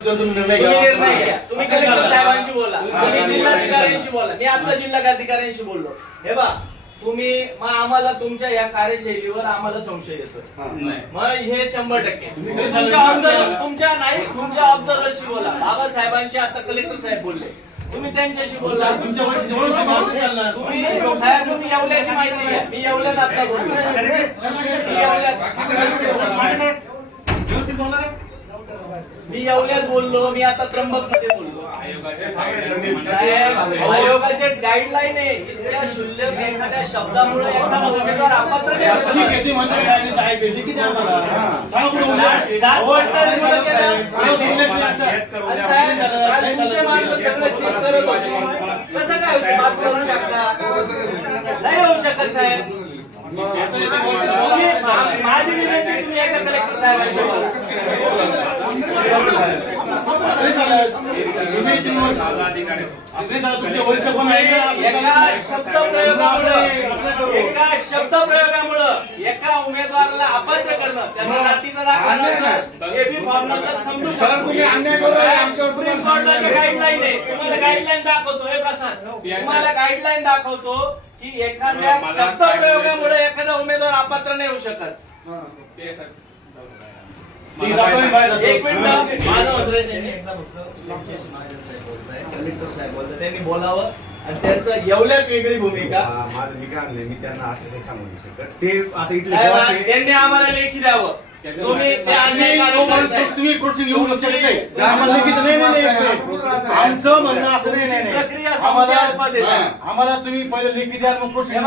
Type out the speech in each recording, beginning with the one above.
तुम्ही निर्णय तुम्ही घ्या. निर्णय घ्या तुम्ही असं कलेक्टर. साहेबांशी बोला तुम्ही असं जिल्हाधिकाऱ्यांशी बोला मी आता जिल्हाधिकाऱ्यांशी बोललो हे बा तुम्ही मग आम्हाला तुमच्या या कार्यशैलीवर आम्हाला संशय येतोय नाही मग हे शंभर टक्के तुम्ही तुम्ही कधी तुमच्या झालं? ऑब्झर्वर तुमच्या नाही तुमच्या ऑब्झर्वरशी बोला बाबासाहेबांशी आता कलेक्टर साहेब बोलले तुम्ही त्यांच्याशी बोलला तुमच्या वरती जेवढं तुम्ही असं चालणार. तुम्ही साहेब तुम्ही येवल्याची माहिती घ्या मी येवल्यात आता बोललो मी येवल्यात व्यवस्थित बोला रे. मी येवल्यात बोललो मी आता त्र्यंबकमध्ये बोललो. साहेब आयोगाचे गाईडलाईन आहे इतक्या शुल्लक एखाद्या शब्दामुळे एखादा उमेदवार अपात्र शकत. नाही, आणि साहेब, तुमचे माणसं सगळं चेक करत होते. कसं काय होऊ शकतं? बात करू शकता? नाही होऊ शकत साहेब. माझी विनंती तुम्ही एका कलेक्टर साहेबांच्या एका शब्द प्रयोगामुळे एका शब्द प्रयोगामुळे एका उमेदवाराला अपात्र करणं त्याचा जातीचा दाखल एबी फॉर्म नसेल समजू शकतो सुप्रीम तुम्हाला कोर्टाच्या गाईडलाईन आहे. तुम्हाला गाईडलाईन दाखवतो. हे प्रसाद. तुम्हाला गाईडलाईन दाखवतो. की एखाद्या मला शब्द काय प्रयोगामुळे एखादा उमेदवार अपात्र नाही होऊ शकत. ती. एक मिनिट माझं त्यांनी एकदा फक्त साहेब कलेक्टर साहेब त्यांनी बोलावं आणि त्यांचं एवढ्यात वेगळी भूमिका. हा, माझं मी काय म्हणलंय, मी त्यांना असं काही सांगू नाही शकत. ते आता इथले साहेब boss आहे. त्यांनी आम्हाला लेखी द्यावं. तुम्ही येऊ शकत नाही. आमचं म्हणणं असं नाही, नाही, प्रक्रिया नाही. आम्हाला संशयास्पद तुम्ही पहिले लिखित द्या मग हे.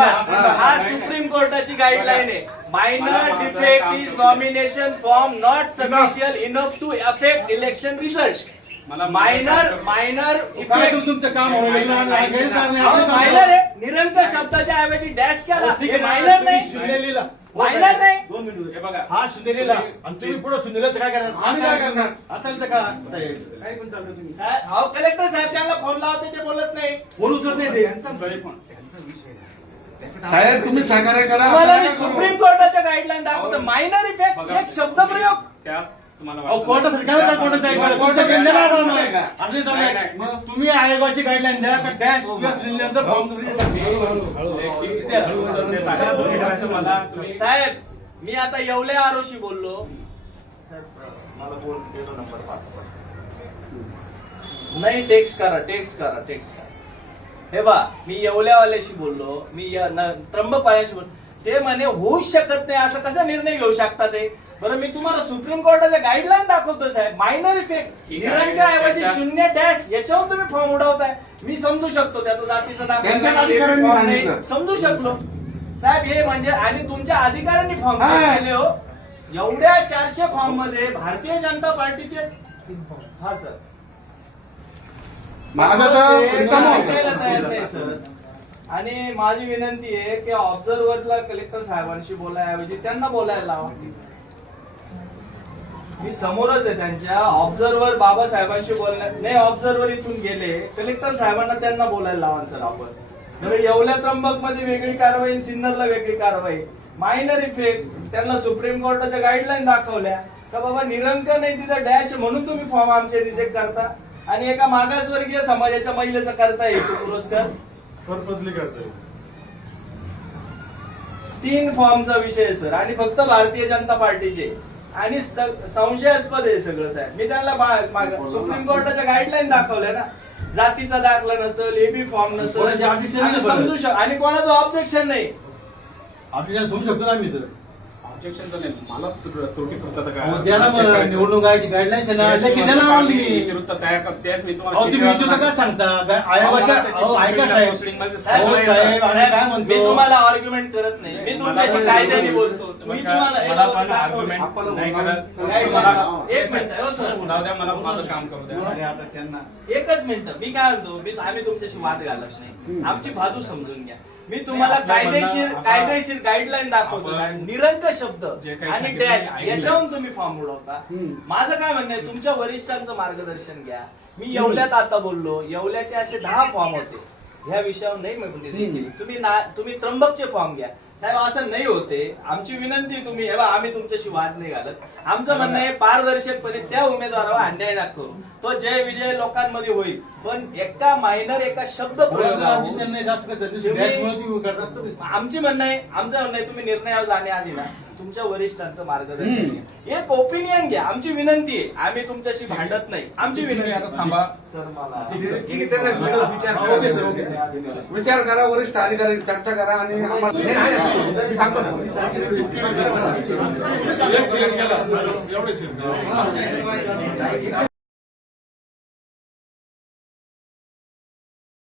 हा सुप्रीम कोर्टाची गाईडलाईन आहे. Minor defect is nomination form not sufficient enough to affect election result मला मायनर मायनर तुमचं काम मायनर. आहे. निरंतर शब्दाच्या ऐवजी डॅश केला. मायनर नाही. मायनर नाही. दोन मिनिटं. हे बघा. हा लिहिला आणि तुम्ही पुढे लिहिलं तर काय करणार? आम्ही काय करणार? असायचं का? काही पण चालतं तुम्ही. साहेब अहो कलेक्टर साहेब त्यांना फोन लावते ते बोलत नाही. फोन उचलत नाही ते. साहेब तुम्ही सहकार्य करा. तुम्हाला मी. सुप्रीम कोर्टाच्या गाईडलाईन दाखवतो. मायनर इफेक्ट बघा. एक शब्द प्रयोग. त्याच काय तुम्ही आयोगाची गाईडलाईन द्या का डॅश फॉर्म मला. तुम्ही साहेब मी आता येवले आरोशी बोललो. मला बोल देतो नंबर पाठवा. नाही टेक्स्ट करा टेक्स्ट करा टेक्स्ट करा. हे बा मी येवल्यावाल्याशी बोललो. मी य- न- त्र्यंबकवाल्यांशी बोललो. ते म्हणे होऊच शकत नाही असं कसा निर्णय घेऊ शकता ते? बरं मी तुम्हाला सुप्रीम कोर्टाच्या गाईडलाईन दाखवतो साहेब. मायनर इफेक्ट ठीक आहे. निरंकाऐवजी त्याच्या- शून्य डॅश याच्यावरून तुम्ही फॉर्म उडवताय. मी समजू शकतो त्याचा जातीचा दाखला अधिकाऱ्यांनी. सांगितलं. समजू शकलो. साहेब हे म्हणजे आणि तुमच्या अधिकाऱ्यांनी फॉर्म हा. केले हो. एवढ्या चारशे फॉर्ममध्ये भारतीय जनता पार्टीचे हा सर माझं तर ते रिकामं होतं. ऐकायला तयार नाही सर आणि माझी विनंती आहे की ऑब्झर्वरला कलेक्टर साहेबांशी बोलायऐवजी त्यांना बोलायला लावा. मी समोरच आहे त्यांच्या. ऑब्झर्वर बाबासाहेबांशी बोलण्या नाही ऑब्झर्वर इथून गेले. कलेक्टर साहेबांना त्यांना बोलायला लावा सर आपण. बरं येवल्या त्र्यंबकमध्ये वेगळी कारवाई सिन्नरला वेगळी कारवाई. मायनर इफेक्ट त्यांना सुप्रीम कोर्टाच्या गाईडलाईन दाखवल्या. का बाबा निरंक नाही तिथं डॅश म्हणून तुम्ही फॉर्म आमचे रिजेक्ट करता. आणि एका मागासवर्गीय समाजाच्या महिलेचा करता येतो पुरस्कार. पर्पजली करतोय. तीन फॉर्मचा विषय सर आणि फक्त भारतीय जनता पार्टीचे. आणि संशयास्पद आहे सगळं साहेब मी त्यांना सुप्रीम कोर्टाच्या गाईडलाईन दाखवल्या ना. जातीचा दाखला नसेल एबी फॉर्म नसेल. कोणाची objection आणि नाही समजू शक आणि कोणाचं ऑब्जेक्शन नाही. आपल्याला समजू शकतो ना आम्ही सर ऑब्जेक्शन नाही. मला त्रुटी फक्त. निवडणूक आयोगाची गाईडलाईन्स आहे ना किती मी तुम्हाला सांगता? आयोगाच्या ऐका साहेब. काय म्हणतो? मी आर्ग्युमेंट करत नाही. मी तुमच्याशी कायद्याने बोलतो. मी मला तुम्हाला पण. आर्ग्युमेंट नाही करत? एक मिनिट, हो सर. द्या मला माझं काम करू द्या. आणि आता त्यांना एकच मिनिट. मी काय म्हणतो? मी आम्ही तुमच्याशी वाद घालत नाही. आमची बाजू समजून घ्या. मी तुम्हाला आपलं म्हणणं- कायदेशीर आता- कायदेशीर गाईडलाईन दाखवतो आपण- साहेब. निरंक शब्द जे काही आणि सांगितलं डॅश ते. याच्यावरून तुम्ही फॉर्म उडवता हम्म. माझं काय म्हणणं आहे तुमच्या वरिष्ठांचं मार्गदर्शन घ्या मी येवल्यात आता बोललो येवल्याचे असे दहा फॉर्म होते ह्या विषयावर नाही मी निर्णय केली. तुम्ही ना तुम्ही त्र्यंबकचे फॉर्म घ्या. साहेब असं नाही होते. आमची विनंती तुम्ही हे आम्ही तुमच्याशी वाद नाही घालत. आमचं म्हणणं आहे पारदर्शकपणे त्या उमेदवारावर अन्याय नका करू. तो जय विजय लोकांमध्ये होईल. पण एका मायनर एका शब्द. आमची म्हणणं आहे आमचं म्हणणं आहे तुम्ही निर्णयावर जाण्याआधी ना. तुमच्या वरिष्ठांचं मार्गदर्शन घ्या एक ओपिनियन घ्या आमची विनंती आहे आम्ही तुमच्याशी भांडत नाही आमची विनंती आता थांबा सर मला ठीक आहे, त्यांना विचार करा विचार करा वरिष्ठ अधिकारी चर्चा करा आणि आम्हाला सांगतो ना. एवढे